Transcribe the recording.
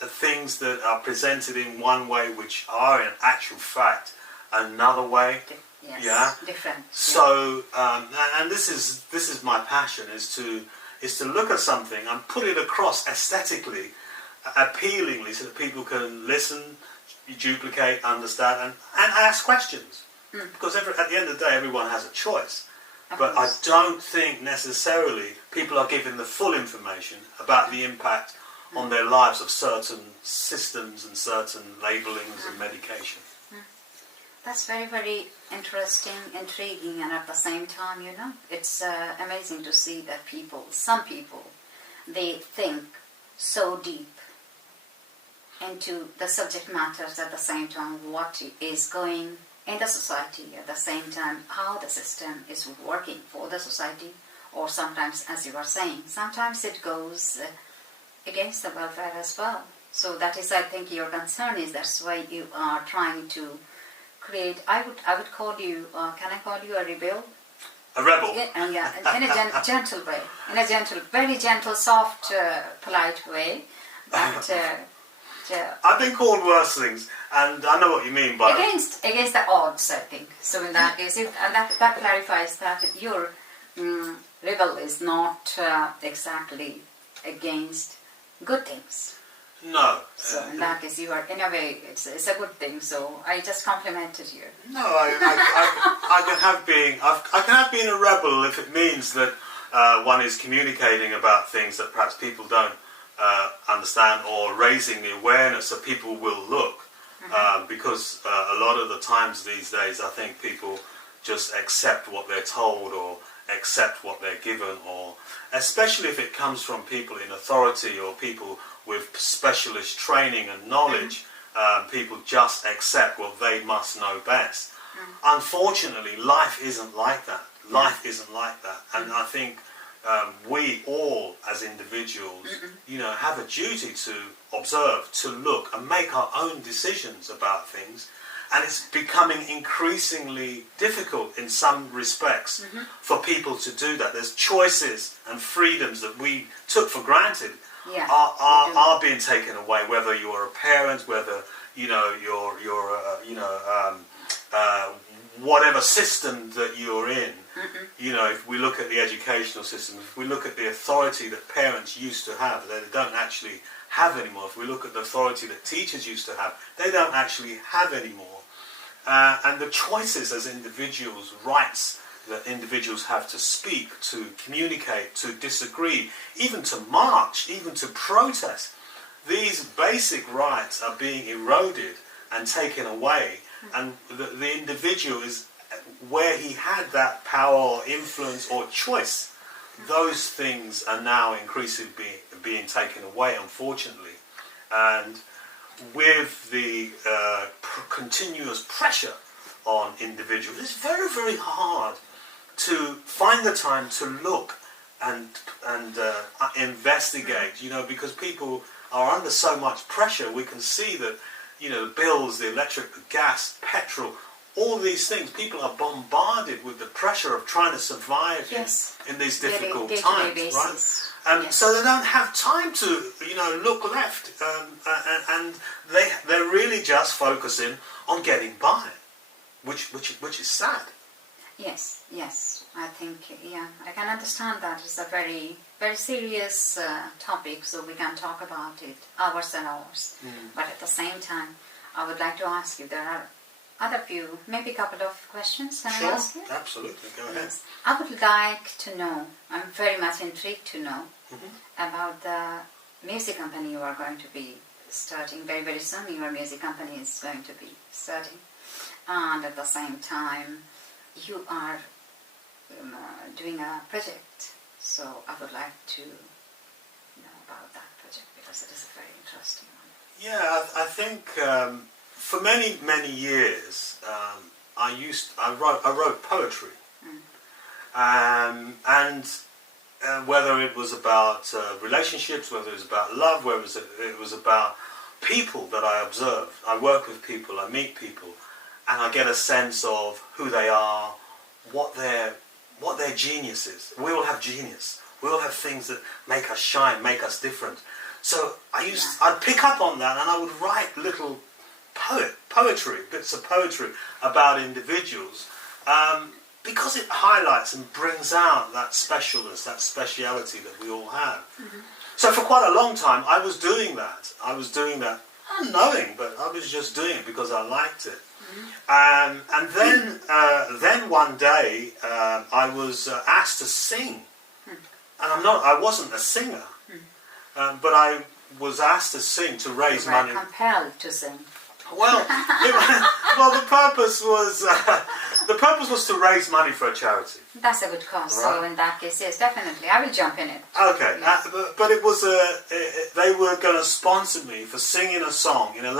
things that are presented in one way which are in actual fact another way. Yes, yeah, different. So and this is my passion, is to look at something and put it across aesthetically, appealingly, so that people can listen, duplicate, understand, and ask questions. Because at the end of the day, everyone has a choice. But I don't think necessarily people are given the full information about the impact on their lives of certain systems and certain labellings and medication. That's very, very interesting, intriguing, and at the same time, it's amazing to see that some people, they think so deep into the subject matters at the same time, what is going in the society, at the same time how the system is working for the society, or sometimes, as you are saying, sometimes it goes against the welfare as well. So that is, I think, your concern is that's why you are trying to create. I would call you. Can I call you a rebel? A rebel. Yeah, in a gentle way, in a very gentle, soft, polite way. But I've been called worse things, and I know what you mean by against the odds, I think. So in that case, that clarifies that your rebel is not exactly against good things. No. So in that case, you are, in a way, it's a good thing. So I just complimented you. No, I can have being a rebel if it means that one is communicating about things that perhaps people don't understand, or raising the awareness so people will look. Because a lot of the times these days, I think people just accept what they're told or accept what they're given, or especially if it comes from people in authority or people with specialist training and knowledge, people just accept what they must know best. Unfortunately, life isn't like that. Life isn't like that. And I think we all, as individuals, have a duty to observe, to look, and make our own decisions about things. And it's becoming increasingly difficult in some respects for people to do that. There's choices and freedoms that we took for granted are being taken away. Whether you're a parent, whether you're whatever system that you're in. If we look at the educational system, if we look at the authority that parents used to have, that they don't actually have anymore. If we look at the authority that teachers used to have, they don't actually have anymore. And the choices as individuals, rights that individuals have to speak, to communicate, to disagree, even to march, even to protest, these basic rights are being eroded and taken away. And the individual is where he had that power or influence or choice. Those things are now increasingly being taken away, unfortunately. And with the continuous pressure on individuals, it's very, very hard to find the time to look and investigate, because people are under so much pressure. We can see that, the bills, the electric, the gas, petrol, all these things, people are bombarded with the pressure of trying to survive in these difficult times, right? And so they don't have time to, look left, and they're really just focusing on getting by, which is sad. Yes. I think, I can understand that. It's a very, very serious topic, so we can talk about it hours and hours. But at the same time, I would like to ask you, there are other few, maybe a couple of questions. Can I ask you? Absolutely. Go ahead. Yes. I would like to know, I'm very much intrigued to know about the music company you are going to be starting. Very, very soon your music company is going to be starting. And at the same time, you are doing a project. So I would like to know about that project, because it is a very interesting one. Yeah, I think for many, many years I wrote poetry, and whether it was about relationships, whether it was about love, whether it was about people that I observe. I work with people, I meet people, and I get a sense of who they are, what their genius is. We all have genius. We all have things that make us shine, make us different. So I'd pick up on that, and I would write little poetry, bits of poetry about individuals, because it highlights and brings out that specialness, that speciality that we all have. Mm-hmm. So for quite a long time, I was doing that. Unknowing, but I was just doing it because I liked it. Mm-hmm. And then one day, I was asked to sing, and I wasn't a singer, but I was asked to sing to raise money. Compelled to sing. Well, the purpose was to raise money for a charity. That's a good cause. Right. So in that case, yes, definitely, I will jump in it. Okay, yes. But it was they were going to sponsor me for singing a song in a